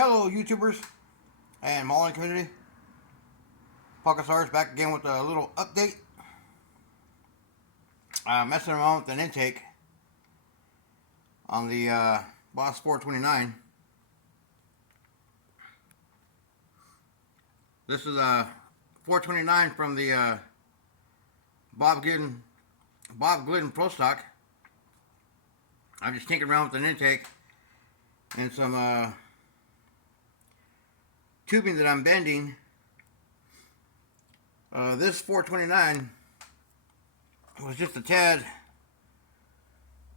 Hello, YouTubers and Mauling community. Pocketsaurus back again with a little update. Messing around with an intake on the Boss 429. This is a 429 from the Bob Glidden Pro Stock. I'm just tinkering around with an intake and some tubing that I'm bending. This 429 was just a tad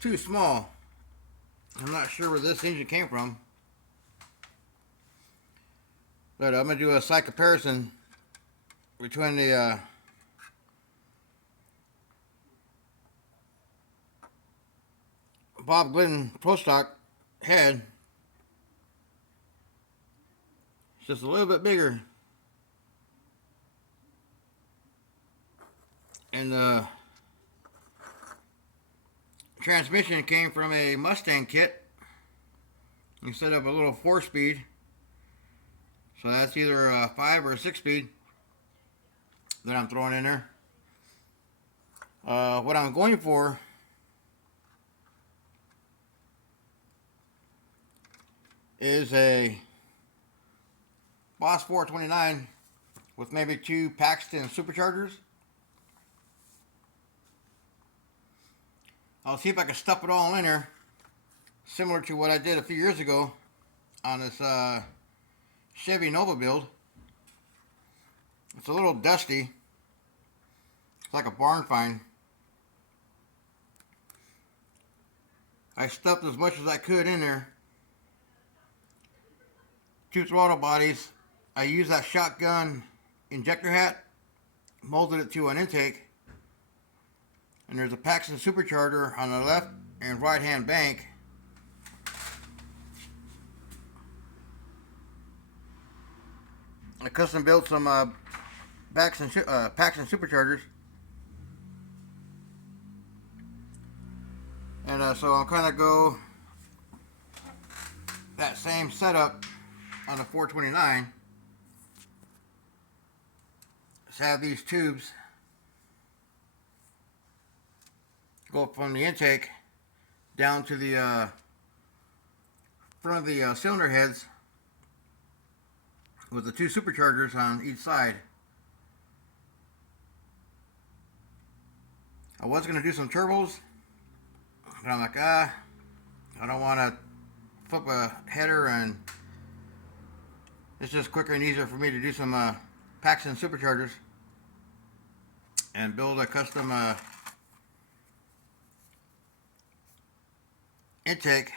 too small. I'm not sure where this engine came from, but I'm going to do a side comparison between the Bob Glidden Pro Stock head. It's just a little bit bigger, and the transmission came from a Mustang kit. You set up a little 4-speed, so that's either a 5 or a 6-speed that I'm throwing in there. What I'm going for is a Boss 429 with maybe 2 Paxton superchargers. I'll see if I can stuff it all in there, similar to what I did a few years ago on this Chevy Nova build. It's a little dusty. It's like a barn find. I stuffed as much as I could in there. 2 throttle bodies. I used that shotgun injector hat, molded it to an intake. And there's a Paxton supercharger on the left and right hand bank. I custom built some Paxton superchargers. And so I'll kind of go that same setup on the 429. Just have these tubes go from the intake down to the front of the cylinder heads with the 2 superchargers on each side. I was going to do some turbos, but I'm like, I don't want to flip a header, and it's just quicker and easier for me to do some Paxton superchargers and build a custom intake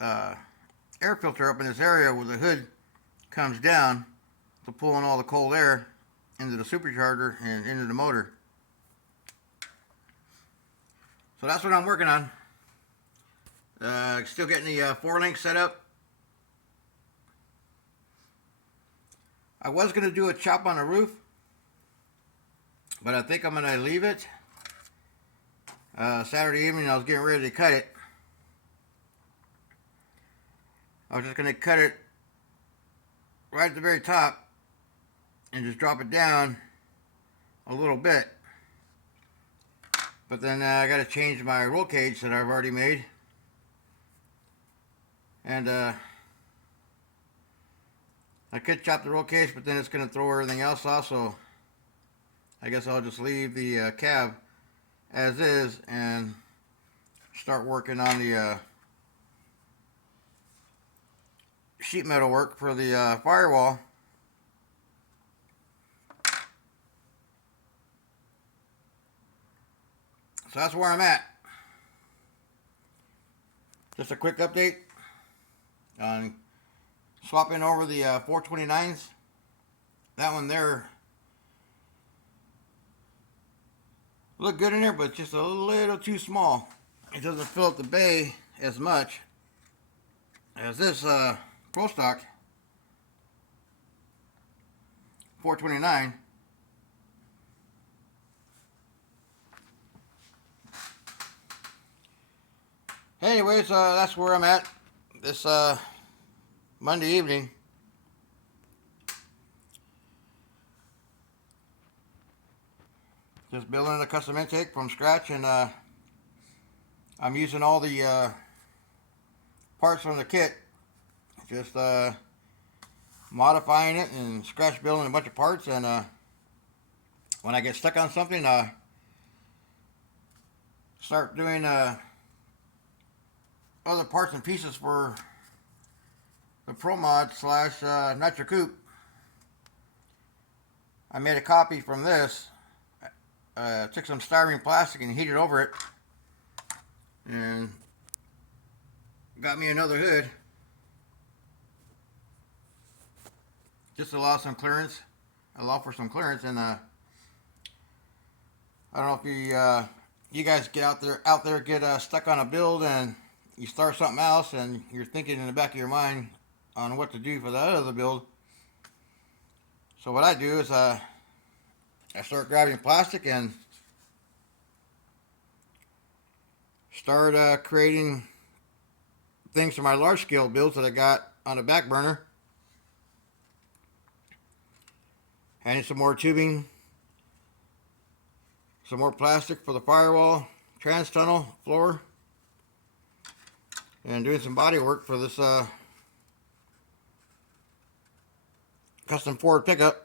air filter up in this area where the hood comes down to pull in all the cold air into the supercharger and into the motor. So that's what I'm working on. Still getting the 4-link set up. I was going to do a chop on the roof, but I think I'm going to leave it. Saturday evening I was getting ready to cut it. I was just going to cut it right at the very top and just drop it down a little bit. But then I got to change my roll cage that I've already made. And I could chop the roll cage, but then it's going to throw everything else off. So I guess I'll just leave the cab as is and start working on the sheet metal work for the firewall. So that's where I'm at. Just a quick update on swapping over the 429s. That one there look good in there, but just a little too small. It doesn't fill up the bay as much as this Pro Stock 429. Anyways, that's where I'm at this Monday evening. Just building a custom intake from scratch, and I'm using all the parts from the kit. Just modifying it and scratch building a bunch of parts, and when I get stuck on something, start doing other parts and pieces for the Pro Mod slash Nitro Coupe. I made a copy from this. Took some styrene plastic and heated over it, and got me another hood. Just allow some clearance. Allow for some clearance, and I don't know if you guys get out there get stuck on a build, and you start something else, and you're thinking in the back of your mind on what to do for that other build. So what I do is I start grabbing plastic and start creating things for my large scale builds that I got on the back burner. Adding some more tubing, some more plastic for the firewall, trans tunnel, floor, and doing some body work for this custom Ford pickup.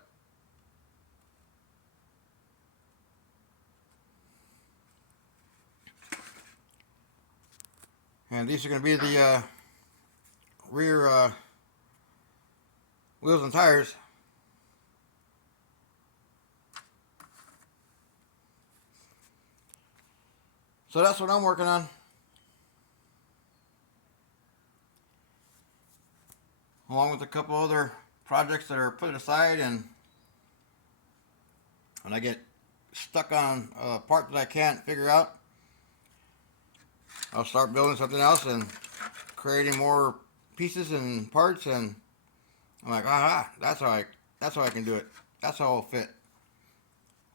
And these are going to be the rear wheels and tires. So that's what I'm working on. Along with a couple other projects that are put aside, and when I get stuck on a part that I can't figure out, I'll start building something else and creating more pieces and parts, and I'm like, aha, that's how I can do it. That's how it'll fit.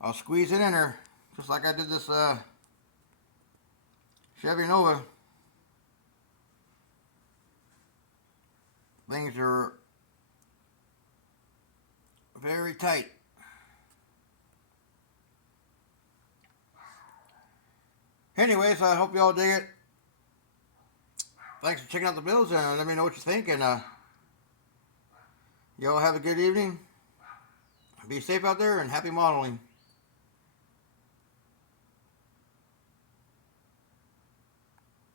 I'll squeeze it in there, just like I did this Chevy Nova. Things are very tight. Anyways, I hope you all dig it. Thanks for checking out the builds, and let me know what you think, and y'all have a good evening. Be safe out there, and happy modeling.